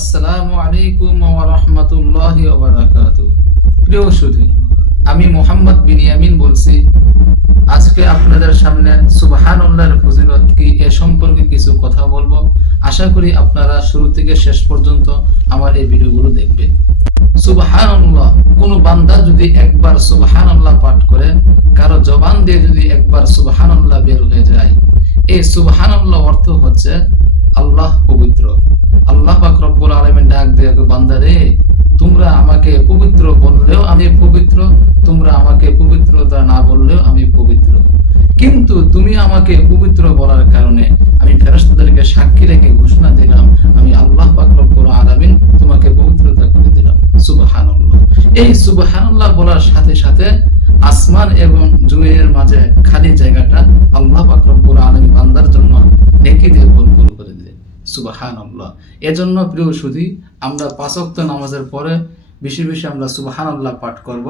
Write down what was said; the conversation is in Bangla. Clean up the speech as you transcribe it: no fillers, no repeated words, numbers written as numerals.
আসসালামু আলাইকুম ওয়া রাহমাতুল্লাহি ওয়া বারাকাতুহু। প্রিয় সুধী, আমি মোহাম্মদ বিনিয়ামিন বলছি। আজকে আপনাদের সামনে সুবহানাল্লাহর ফজিলত কি এ সম্পর্কে কিছু কথা বলবো। আশা করি আপনারা শুরু থেকে শেষ পর্যন্ত আমার এই ভিডিওগুলো দেখবেন। সুবহানাল্লাহ, কোন বান্দা যদি একবার সুবহানাল্লাহ পাঠ করে, কারো জবান দিয়ে যদি একবার সুবহানাল্লাহ বের হয়ে যায়, এই সুবহানাল্লাহ অর্থ হচ্ছে আল্লাহ পবিত্র। আল্লাহ পাক রব্বুল আলামিন ডাক দিয়ে বান্দারে, তোমরা আমাকে পবিত্র বললেও আমি পবিত্র, তোমরা আমাকে পবিত্রতা না বললেও আমি পবিত্র। কিন্তু তুমি আমাকে পবিত্র বলার কারণে আমি ফেরেশতাদেরকে সাক্ষী রেখে ঘোষণা দিলাম, আমি আল্লাহ পাক রব্বুল আলামিন তোমাকে পবিত্রতা করে দিলাম। সুবহানাল্লাহ। এই সুবহানাল্লাহ বলার সাথে সাথে আসমান এবং জমিনের মাঝে খালি জায়গাটা আল্লাহ পাক রব্বুল আলামিন বান্দার জন্য নেকি দিয়ে ভরপুর করে দিলেন। সুবহানাল্লাহ। এজন্য প্রিয় সুধী, আমরা ৫ ওয়াক্ত নামাজের পরে বেশি বেশি আমরা সুবহানাল্লাহ পাঠ করব।